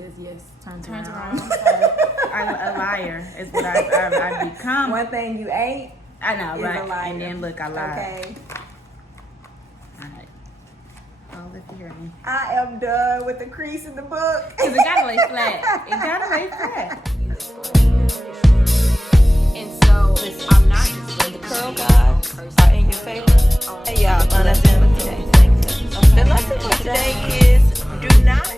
says yes, turns around. a liar is what I've become. One thing you ain't. I know, is right? A liar. And then look, I lied. Okay. All right. Oh, let's hear me. I am done with the crease in the book. Cause it gotta lay flat. It gotta lay flat. And so I'm not just The curl guides are in your favor. Hey y'all, that's it for today. The lesson for today is do not.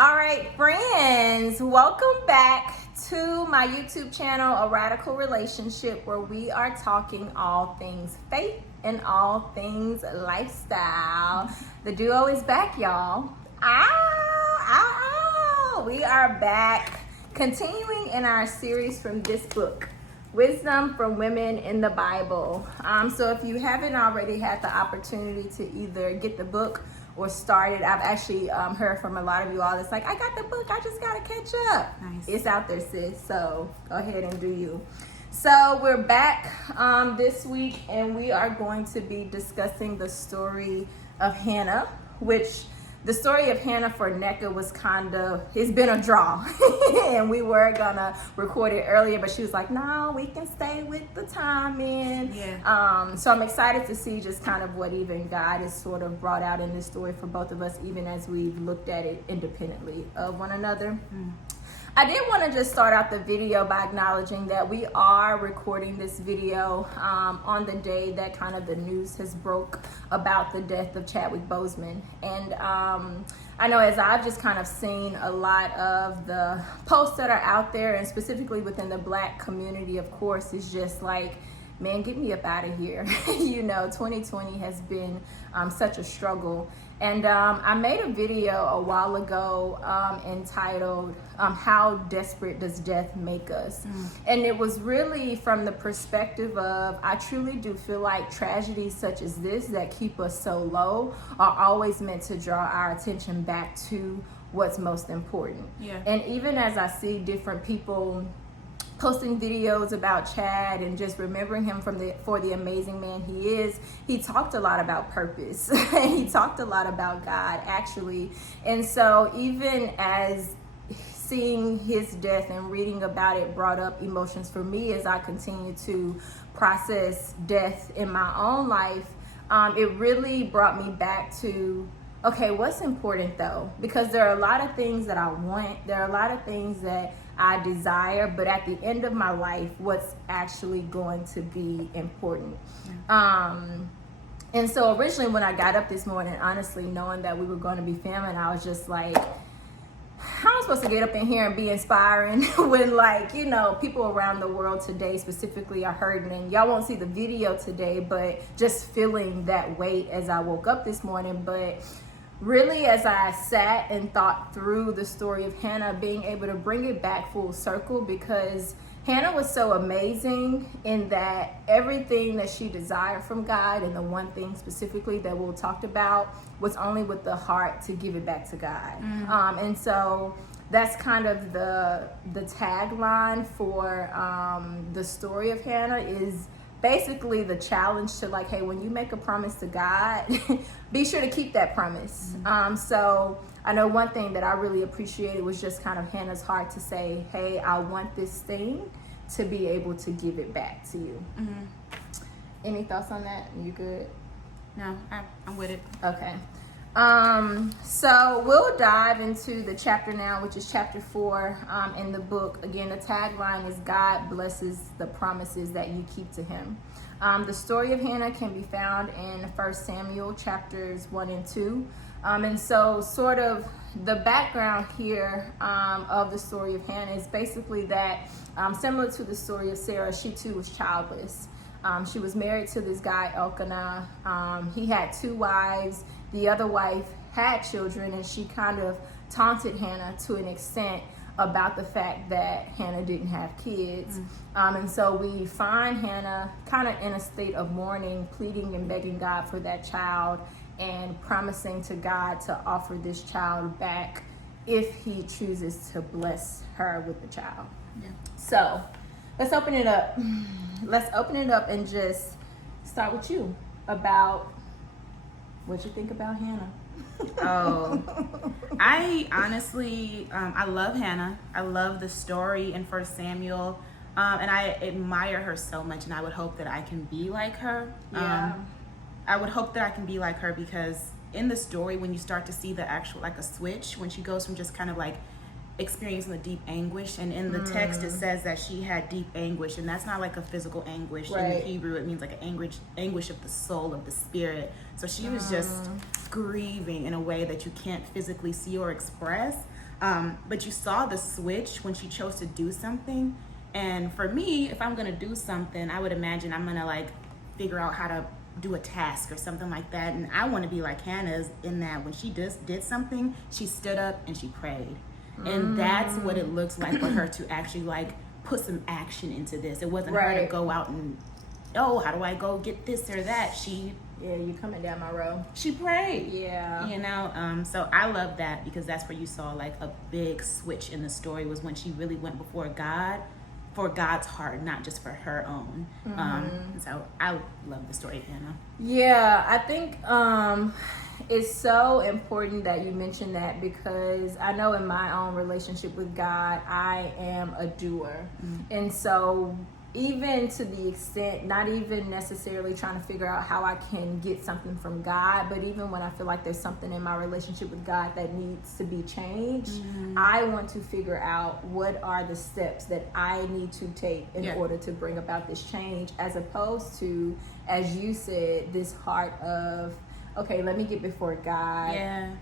All right, friends, welcome back to my YouTube channel, A Radical Relationship, where we are talking all things faith and all things lifestyle. The duo is back, y'all. We are back, continuing in our series from this book, Wisdom from Women in the Bible. So if you haven't already had the opportunity to either get the book or start it, I've actually heard from a lot of you all that's like, I got the book, I just gotta catch up. Nice. It's out there, sis, so go ahead and do you. So we're back this week, and we are going to be discussing the story of Hannah, which the story of Hannah for NECA was it's been a draw. And we were gonna record it earlier, but she was like, no, we can stay with the timing. Yeah. So I'm excited to see just kind of what even God has sort of brought out in this story for both of us, even as we've looked at it independently of one another. I did want to just start out the video by acknowledging that we are recording this video on the day that kind of the news has broke about the death of Chadwick Boseman. And I know as I've just kind of seen a lot of the posts that are out there, and specifically within the Black community, of course, is just like, man, get me up out of here. 2020 has been such a struggle. And I made a video a while ago entitled, How Desperate Does Death Make Us? And it was really from the perspective of, I truly do feel like tragedies such as this that keep us so low are always meant to draw our attention back to what's most important. Yeah. And even as I see different people posting videos about Chad and just remembering him for the amazing man he is, he talked a lot about purpose and he talked a lot about God, actually. And so even as seeing his death and reading about it brought up emotions for me as I continue to process death in my own life, it really brought me back to, okay, what's important though? Because there are a lot of things that I want, there are a lot of things that I desire, but at the end of my life, what's actually going to be important? And so originally when I got up this morning, honestly, knowing that we were going to be filming, I was just like, how am I supposed to get up in here and be inspiring when, like, people around the world today specifically are hurting? And y'all won't see the video today, but just feeling that weight as I woke up this morning. But really, as I sat and thought through the story of Hannah, being able to bring it back full circle, because Hannah was so amazing in that everything that she desired from God, and the one thing specifically that we'll talk about, was only with the heart to give it back to God. And so that's kind of the tagline for the story of Hannah, is basically the challenge to, like, hey, when you make a promise to God, be sure to keep that promise. So I know one thing that I really appreciated was just kind of Hannah's heart to say, hey, I want this thing to be able to give it back to you. Any thoughts on that? You good? No, I'm with it. Okay. So we'll dive into the chapter now, which is chapter 4 in the book. Again, the tagline is God blesses the promises that you keep to him. The story of Hannah can be found in 1 Samuel chapters 1 and 2. And so sort of the background here of the story of Hannah is basically that similar to the story of Sarah, she too was childless. She was married to this guy, Elkanah. He had 2 wives. The other wife had children, and she kind of taunted Hannah to an extent about the fact that Hannah didn't have kids. And so we find Hannah kind of in a state of mourning, pleading and begging God for that child, and promising to God to offer this child back if he chooses to bless her with the child. So let's open it up. Let's open it up and just start with you about what you think about Hannah. Oh, I honestly, I love Hannah. I love the story in 1 Samuel, and I admire her so much, and I would hope that I can be like her. Yeah. I would hope that I can be like her, because in the story, when you start to see the actual, like a switch, when she goes from just kind of like experiencing the deep anguish, and in the text it says that she had deep anguish, and that's not like a physical anguish. In the Hebrew it means like an anguish of the soul, of the spirit. So she was just grieving in a way that you can't physically see or express, but you saw the switch when she chose to do something. And for me, if I'm gonna do something, I would imagine I'm gonna like figure out how to do a task or something like that, and I want to be like Hannah's in that when she just did something, she stood up and she prayed. And that's what it looks like for her to actually like put some action into this. It wasn't her to go out and, oh, how do I go get this or that? Yeah, you coming down my row. She prayed. Yeah. You know, so I love that, because that's where you saw like a big switch in the story, was when she really went before God for God's heart, not just for her own. So I love the story of Hannah. Yeah, I think it's so important that you mention that, because I know in my own relationship with God, I am a doer. And so even to the extent, not even necessarily trying to figure out how I can get something from God, but even when I feel like there's something in my relationship with God that needs to be changed, I want to figure out what are the steps that I need to take in order to bring about this change, as opposed to, as you said, this heart of, okay, let me get before God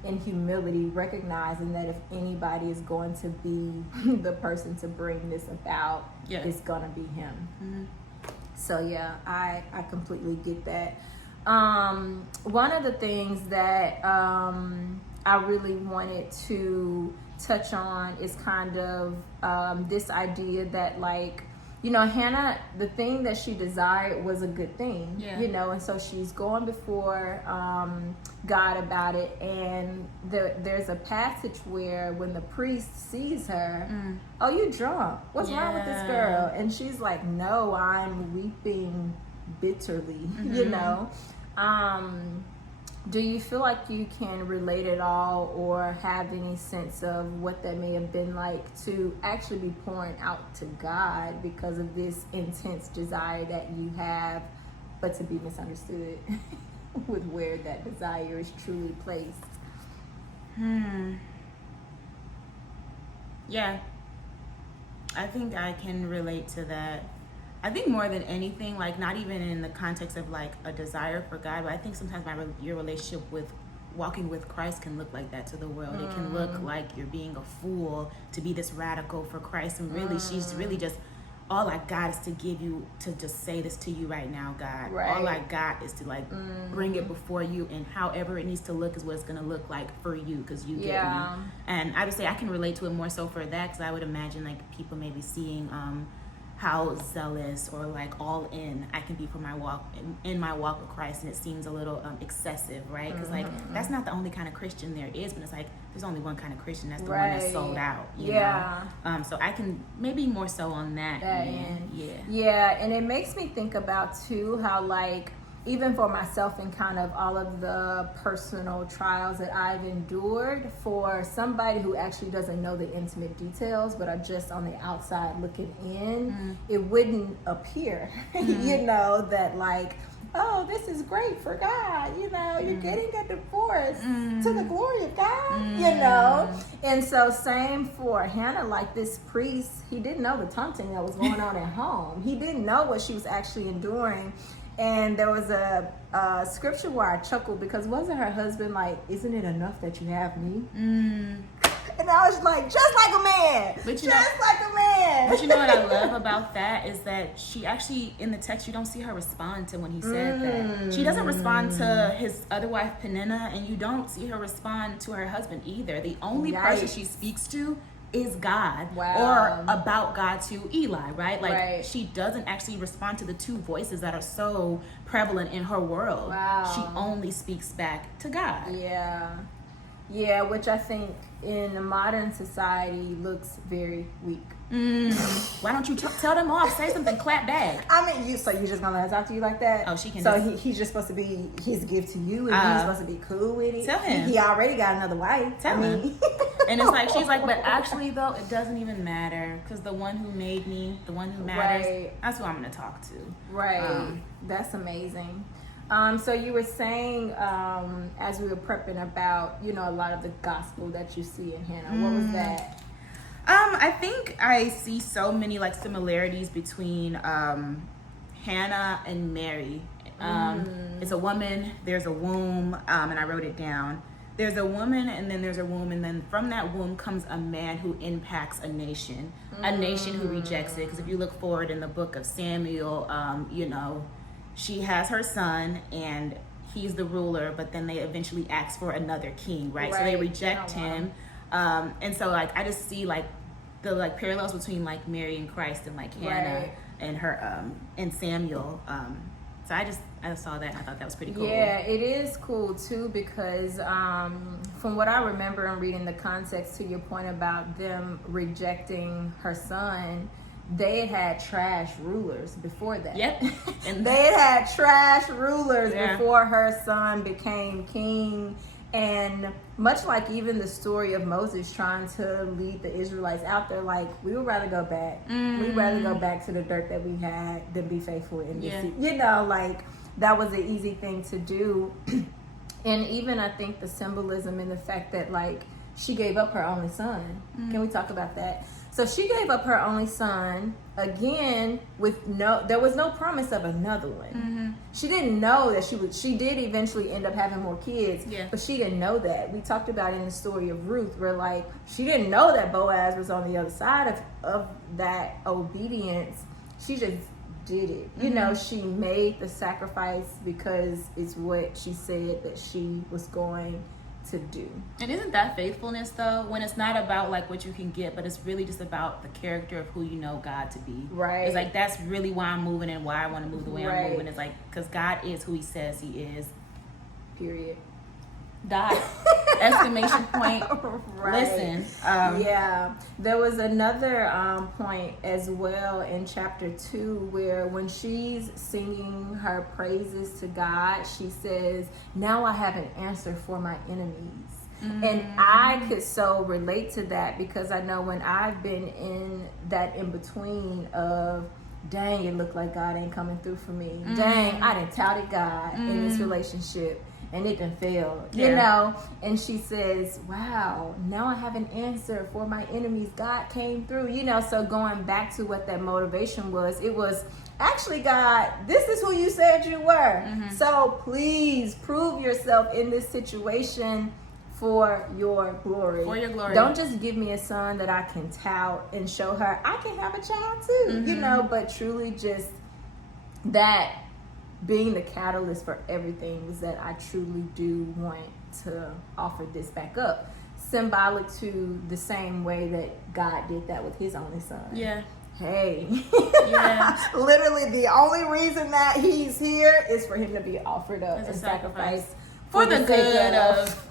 in humility, recognizing that if anybody is going to be the person to bring this about, it's going to be him. So yeah, I completely get that. One of the things that I really wanted to touch on is kind of this idea that, like, you know, Hannah, the thing that she desired was a good thing, you know, and so she's going before God about it. And there's a passage where when the priest sees her, oh, you drunk. What's wrong with this girl? And she's like, no, I'm weeping bitterly, you know. Do you feel like you can relate at all, or have any sense of what that may have been like to actually be pouring out to God because of this intense desire that you have, but to be misunderstood with where that desire is truly placed? Yeah, I think I can relate to that. I think more than anything, like, not even in the context of like a desire for God, but I think sometimes your relationship with walking with Christ can look like that to the world. It can look like you're being a fool to be this radical for Christ, and really she's really just, all I got is to give you, to just say this to you right now, God. All I got is to like bring it before you, and however it needs to look is what it's going to look like for you, because you get me. And I would say I can relate to it more so for that, because I would imagine like people maybe seeing how zealous or like all in I can be for my walk, in my walk with Christ, and it seems a little excessive, right? Because like that's not the only kind of Christian there is, but it's like there's only one kind of Christian, that's the one that's sold out, you know? So I can maybe more so on that end. And it makes me think about too how, like, even for myself and kind of all of the personal trials that I've endured, for somebody who actually doesn't know the intimate details but are just on the outside looking in, it wouldn't appear, you know, that like, oh, this is great for God, you know, you're getting a divorce to the glory of God, you know. And so same for Hannah, like this priest, he didn't know the taunting that was going on at home. He didn't know what she was actually enduring. And there was a scripture where I chuckled, because wasn't her husband like, isn't it enough that you have me? And I was like, just like a man. But you just like a man. But you know what I love about that is that she actually, in the text, you don't see her respond to when he said that. She doesn't respond to his other wife, Peninnah, and you don't see her respond to her husband either. The only person she speaks to is God, or about God to Eli, right? Like she doesn't actually respond to the two voices that are so prevalent in her world. She only speaks back to God. Yeah, which I think in the modern society looks very weak. Why don't you tell them off? Say something, clap back. I mean, you just gonna let her talk to you like that? Oh, she can. So he's just supposed to be his gift to you, and he's supposed to be cool with it. Tell him. He already got another wife. Tell him. And it's like, she's like, but actually though, it doesn't even matter, because the one who made me, the one who matters, Right. that's who I'm gonna talk to. Right. That's amazing. So you were saying, as we were prepping about, a lot of the gospel that you see in Hannah. What was that? I think I see so many like similarities between Hannah and Mary. It's a woman, there's a womb, and I wrote it down. There's a woman, and then there's a womb, and then from that womb comes a man who impacts a nation who rejects it. Because if you look forward in the book of Samuel, she has her son, and he's the ruler, but then they eventually ask for another king, right? So they reject him. And so like I just see like the like parallels between like Mary and Christ and like Hannah and her and Samuel. So I saw that and I thought that was pretty cool. Yeah, it is cool too, because from what I remember and reading the context, to your point about them rejecting her son, they had trash rulers before that. Yep. And they had trash rulers before her son became king. And much like even the story of Moses trying to lead the Israelites out there, like, we would rather go back. We'd rather go back to the dirt that we had than be faithful in this. Like, that was an easy thing to do. And even I think the symbolism in the fact that, like, she gave up her only son. Can we talk about that? So she gave up her only son, again, there was no promise of another one. She didn't know that she did eventually end up having more kids, but she didn't know that. We talked about in the story of Ruth, where like, she didn't know that Boaz was on the other side of that obedience. She just did it. She made the sacrifice because it's what she said that she was going to do. And isn't that faithfulness though, when it's not about like what you can get, but it's really just about the character of who you know God to be? Right. It's like, that's really why I'm moving and why I want to move the way I'm moving. It's like, because God is who he says he is. Period. Dot. Exclamation point. Listen. There was another point as well in chapter 2 where when she's singing her praises to God, she says, now I have an answer for my enemies. And I could so relate to that, because I know when I've been in that in between of, dang, it looked like God ain't coming through for me. Dang, I done touted God in this relationship and it done failed, and she says, wow, now I have an answer for my enemies. God came through, so going back to what that motivation was, it was actually, God, this is who you said you were. So please prove yourself in this situation for your glory. For your glory. Don't just give me a son that I can tout and show her I can have a child too, but truly just that being the catalyst for everything was that I truly do want to offer this back up. Symbolic to the same way that God did that with his only son. Yeah. Hey. Yeah. Literally the only reason that he's here is for him to be offered up as a sacrifice for the good of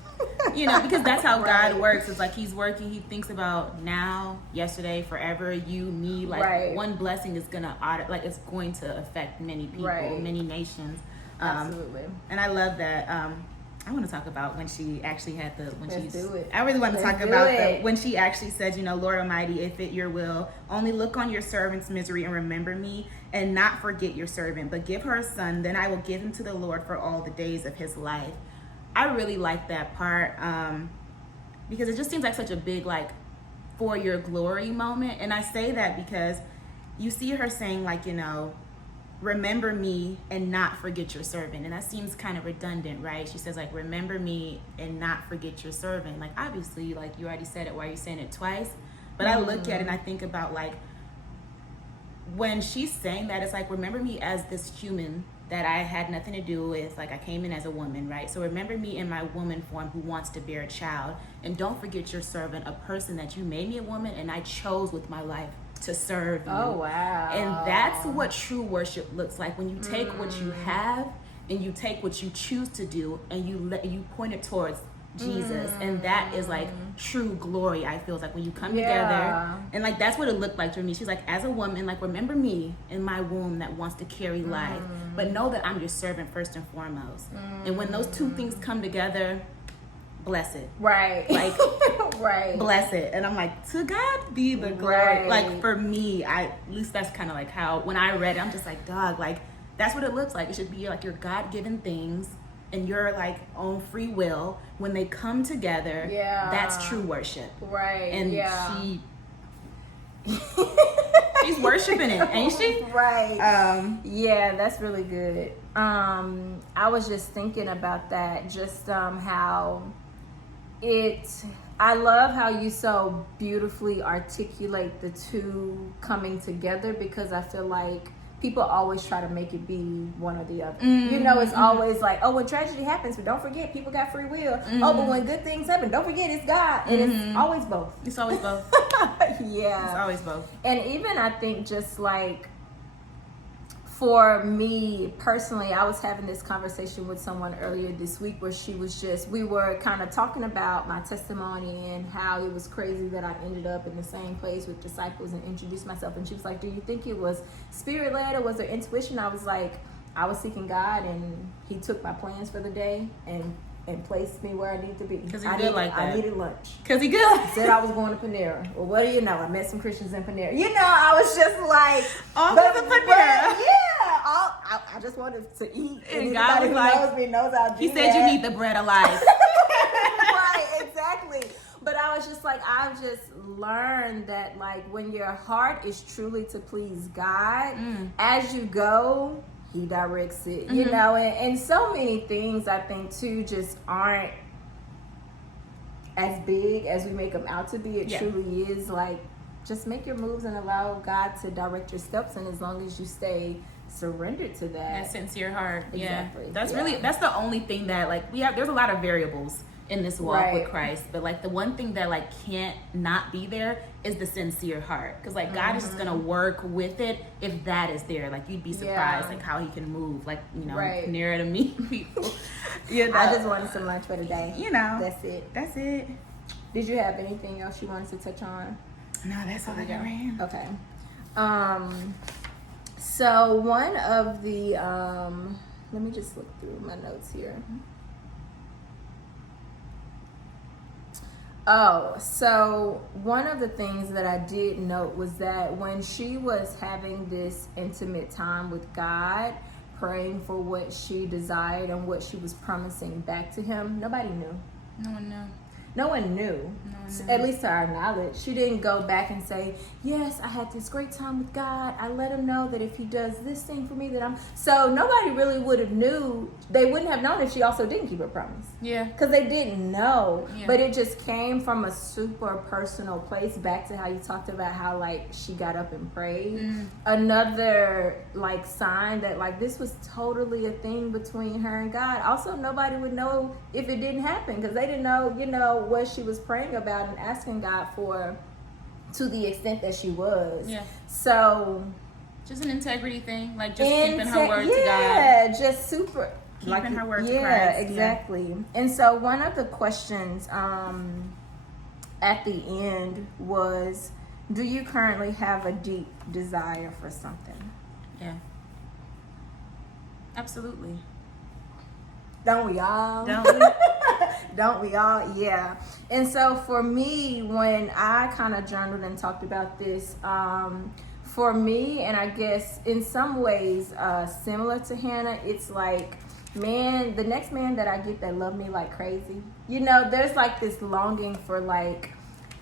because that's how God works. It's like he's working, he thinks about now, yesterday, forever, you, me, like one blessing is gonna it's going to affect many people, many nations. Absolutely. And I love that. I want to talk about when she actually had do it. I really want to talk about when she actually said, Lord Almighty, if it your will, only look on your servant's misery and remember me, and not forget your servant, but give her a son, then I will give him to the Lord for all the days of his life. I really like that part, because it just seems like such a big, like, for your glory moment. And I say that because you see her saying, like, remember me and not forget your servant. And that seems kind of redundant, right? She says, like, remember me and not forget your servant. Like, obviously, like, you already said it. Why are you saying it twice? But I look at it and I think about, like, when she's saying that, it's like, remember me as this human that I had nothing to do with. Like, I came in as a woman, right? So remember me in my woman form who wants to bear a child. And don't forget your servant, a person that you made me a woman and I chose with my life to serve you. Oh, wow. And that's what true worship looks like, when you take what you have and you take what you choose to do and you point it towards Jesus. And that is like true glory, I feel. It's like when you come together, and like that's what it looked like for me. She's like, as a woman, like, remember me in my womb that wants to carry life, but know that I'm your servant first and foremost. And when those two things come together, bless it. Right. Like, right. bless it. And I'm like, to God be the glory. Right. Like, for me, at least that's kind of like how, when I read it, I'm just like, dog, like, that's what it looks like. It should be like your God-given things and your like own free will. When they come together, that's true worship. Right. And she's worshiping it, ain't she? Right. Yeah, that's really good. I was just thinking about that, just how I love how you so beautifully articulate the two coming together, because I feel like people always try to make it be one or the other. You know, it's always like, oh, when tragedy happens, but don't forget, people got free will. Oh, but when good things happen, don't forget, it's God. And it's always both. It's always both. Yeah. It's always both. And even I think just like, for me personally, I was having this conversation with someone earlier this week where we were kind of talking about my testimony and how it was crazy that I ended up in the same place with disciples and introduced myself. And she was like, do you think it was spirit-led or was there intuition? I was like, I was seeking God, and he took my plans for the day and placed me where I needed to be. Because he good like that. I needed lunch. Because he good. Said I was going to Panera. Well, what do you know? I met some Christians in Panera. You know, I was just like... All of the Panera. I just wanted to eat. And God was who like... knows me knows I'll do He said that. you need the bread of life. Right, exactly. But I was just like, I've just learned that, like, when your heart is truly to please God, as you go... he directs it, you know, and so many things I think too just aren't as big as we make them out to be. It truly is like, just make your moves and allow God to direct your steps, and as long as you stay surrendered to that sincere heart. Exactly. Yeah. That's the only thing that like there's a lot of variables in this walk with Christ, but like the one thing that like can't not be there is the sincere heart, because like God is just gonna work with it if that is there. Like, you'd be surprised like how he can move, like, you know, nearer to me people. You know, I just wanted some lunch for the day, you know, that's it. Did you have anything else you wanted to touch on? No, that's all I got right here. Okay. So one of the let me just look through my notes here. Oh, so one of the things that I did note was that when she was having this intimate time with God, praying for what she desired and what she was promising back to him, nobody knew. No one knew. No one knew. At least to our knowledge. She didn't go back and say, yes, I had this great time with God. I let him know that if he does this thing for me, that I'm... So nobody really would have knew. They wouldn't have known if she also didn't keep her promise. Yeah. Because they didn't know. Yeah. But it just came from a super personal place, back to how you talked about how, like, she got up and prayed. Another, like, sign that, like, this was totally a thing between her and God. Also, nobody would know if it didn't happen, because they didn't know, you know, what she was praying about and asking God for, to the extent that she was. Yeah. So just an integrity thing, like just keeping her word to God. Yeah, just super keeping her word to Christ. Yeah, exactly. Yeah. And so one of the questions at the end was, do you currently have a deep desire for something? Yeah. Absolutely. Don't we all? Don't we? Don't we all? Yeah. And so for me, when I kind of journaled and talked about this, for me, and I guess in some ways similar to Hannah, it's like, man, the next man that I get that love me like crazy, you know, there's like this longing for like,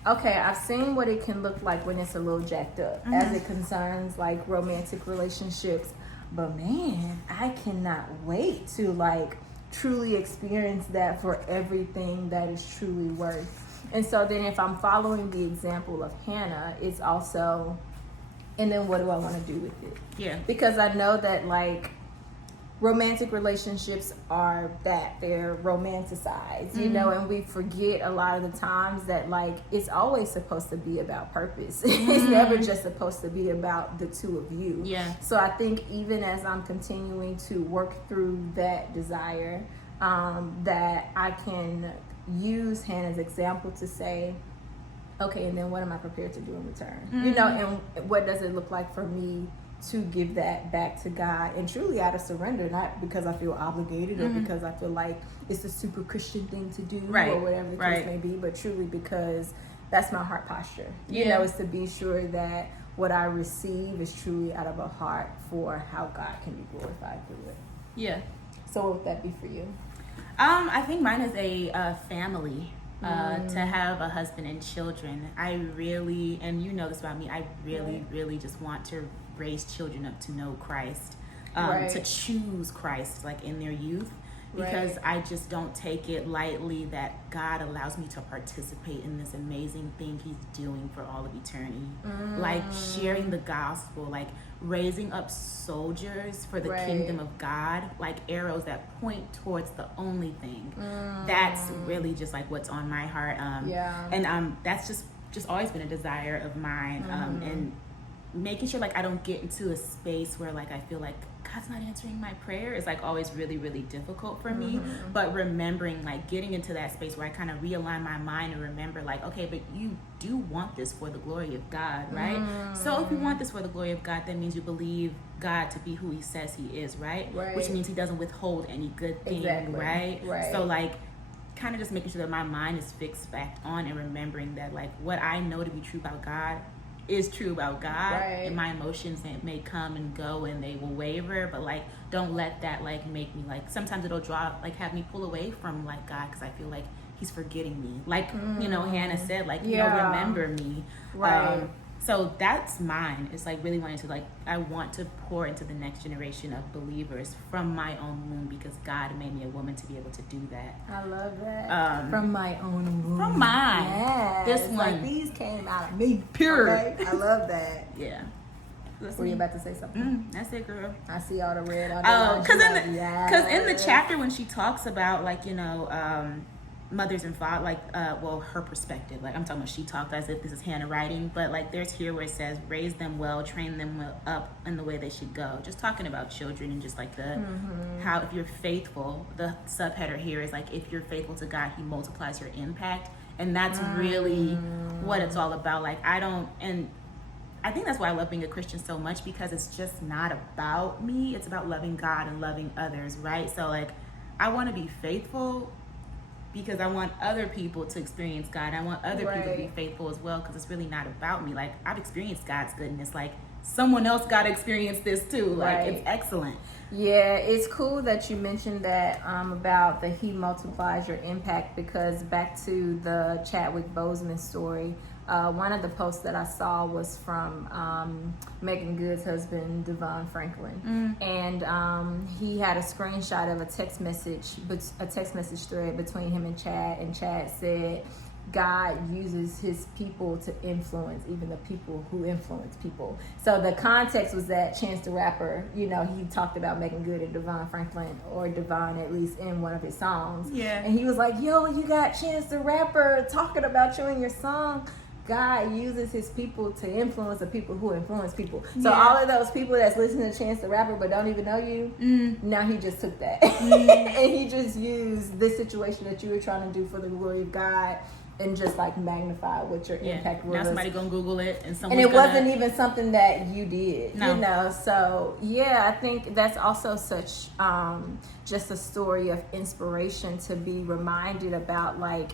okay, I've seen what it can look like when it's a little jacked up as it concerns like romantic relationships, but man, I cannot wait to like truly experience that for everything that is truly worth. And so then if I'm following the example of Hannah, it's also, and then what do I want to do with it? Yeah. Because I know that like romantic relationships are that they're romanticized, you know, and we forget a lot of the times that like it's always supposed to be about purpose. It's never just supposed to be about the two of you. Yeah. So I think even as I'm continuing to work through that desire, that I can use Hannah's example to say, okay, and then what am I prepared to do in return? You know, and what does it look like for me to give that back to God, and truly out of surrender, not because I feel obligated or because I feel like it's a super Christian thing to do or whatever the case may be, but truly because that's my heart posture. You know, is to be sure that what I receive is truly out of a heart for how God can be glorified through it. Yeah. So what would that be for you? I think mine is a family. To have a husband and children. I really, and you know this about me, I really just want to raise children up to know Christ, to choose Christ like in their youth, because I just don't take it lightly that God allows me to participate in this amazing thing he's doing for all of eternity. Like sharing the gospel, like raising up soldiers for the kingdom of God, like arrows that point towards the only thing. That's really just like what's on my heart. And that's just always been a desire of mine. And making sure like I don't get into a space where like I feel like God's not answering my prayer is like always really difficult for me. But remembering, like getting into that space where I kind of realign my mind and remember like, okay, but you do want this for the glory of God, right? So if you want this for the glory of God, that means you believe God to be who he says he is, right? Which means he doesn't withhold any good thing, right? So like kind of just making sure that my mind is fixed back on and remembering that like what I know to be true about God is true about God, and my emotions may come and go and they will waver, but like don't let that like make me like, sometimes it'll have me pull away from like God, because I feel like he's forgetting me, like you know Hannah said, like you know, remember me, so that's mine. It's like really wanting to like, I want to pour into the next generation of believers from my own womb, because God made me a woman to be able to do that. I love that. From my own womb. From mine. Yes. This one. Like these came out of me. Pure. Okay? I love that. Yeah. Were you about to say something? That's it, girl. I see all the red on Oh, because in the chapter when she talks about like, you know, mothers and father, like her perspective, like I'm talking about, she talked as if this is Hannah writing, but like there's here where it says raise them well, train them up in the way they should go, just talking about children, and just like the how if you're faithful, the subheader here is like if you're faithful to God, he multiplies your impact, and that's really what it's all about. Like I think that's why I love being a Christian so much, because it's just not about me, it's about loving God and loving others, right? So like I want to be faithful because I want other people to experience God. I want other people to be faithful as well, because it's really not about me. Like I've experienced God's goodness, like someone else got to experience this too. Like it's excellent. Yeah, it's cool that you mentioned that about the he multiplies your impact, because back to the Chadwick Boseman story, one of the posts that I saw was from Megan Good's husband, Devon Franklin, and he had a screenshot of a text message thread between him and Chad said, God uses his people to influence even the people who influence people. So the context was that Chance the Rapper, you know, he talked about Megan Good and Devon Franklin, or Devon at least, in one of his songs. Yeah. And he was like, yo, you got Chance the Rapper talking about you in your song. God uses his people to influence the people who influence people. So all of those people that's listening to Chance the Rapper but don't even know you, now he just took that. And he just used this situation that you were trying to do for the glory of God and just like magnify what your impact was. Now somebody gonna Google it and it wasn't even something that you did, you know. So yeah, I think that's also such just a story of inspiration to be reminded about, like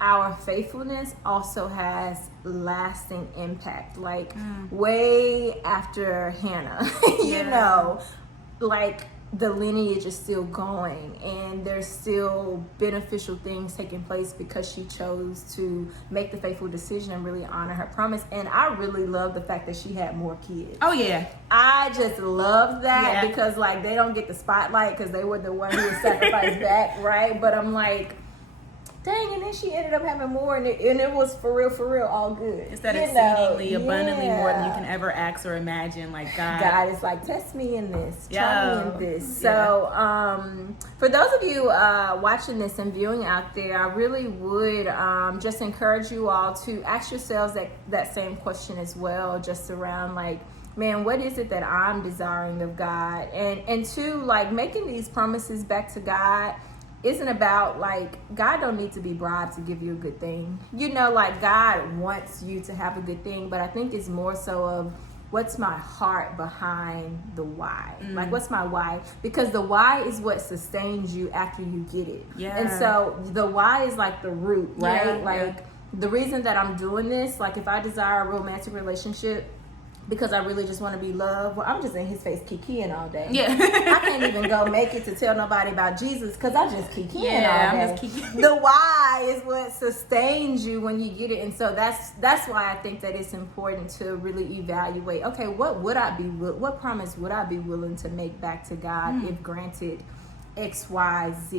our faithfulness also has lasting impact, like way after Hannah, you know, like the lineage is still going and there's still beneficial things taking place because she chose to make the faithful decision and really honor her promise. And I really love the fact that she had more kids. Oh yeah, I just love that because like they don't get the spotlight because they were the one who was sacrificed back, right? But I'm like, dang, and then she ended up having more, and it was for real, all good. Instead of exceedingly, abundantly more than you can ever ask or imagine. Like God is like, test me in this, try me in this. So, for those of you watching this and viewing out there, I really would just encourage you all to ask yourselves that same question as well, just around like, man, what is it that I'm desiring of God? And two, like making these promises back to God isn't about like, God don't need to be bribed to give you a good thing. You know, like God wants you to have a good thing, but I think it's more so of what's my heart behind the why. Like, what's my why? Because the why is what sustains you after you get it. Yeah. And so the why is like the root, right? Yeah, like the reason that I'm doing this, like if I desire a romantic relationship because I really just want to be loved, well, I'm just in his face kikiing all day. Yeah. I can't even go make it to tell nobody about Jesus because I just kikiing all day. I'm just kikiing. The why is what sustains you when you get it. And so that's why I think that it's important to really evaluate, okay, what promise would I be willing to make back to God if granted X, Y, Z,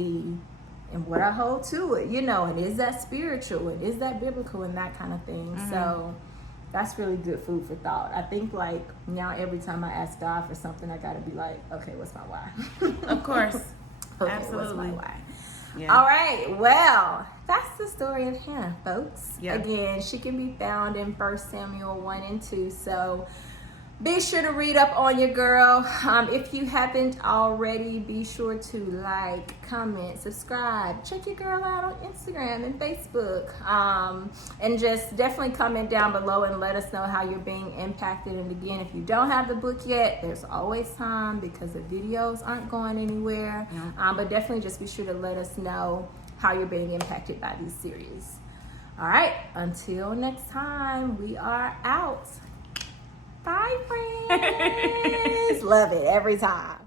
and what I hold to it, you know, and is that spiritual and is that biblical and that kind of thing. So that's really good food for thought. I think like now every time I ask God for something, I gotta be like, okay, what's my why? Of course. Okay, Absolutely. what's my why? Yeah. All right, well, that's the story of Hannah, folks. Yeah. Again, she can be found in 1 Samuel 1 and 2. So be sure to read up on your girl. If you haven't already, be sure to like, comment, subscribe. Check your girl out on Instagram and Facebook. And just definitely comment down below and let us know how you're being impacted. And again, if you don't have the book yet, there's always time because the videos aren't going anywhere. But definitely just be sure to let us know how you're being impacted by these series. All right, until next time, we are out. Bye, friends. Love it every time.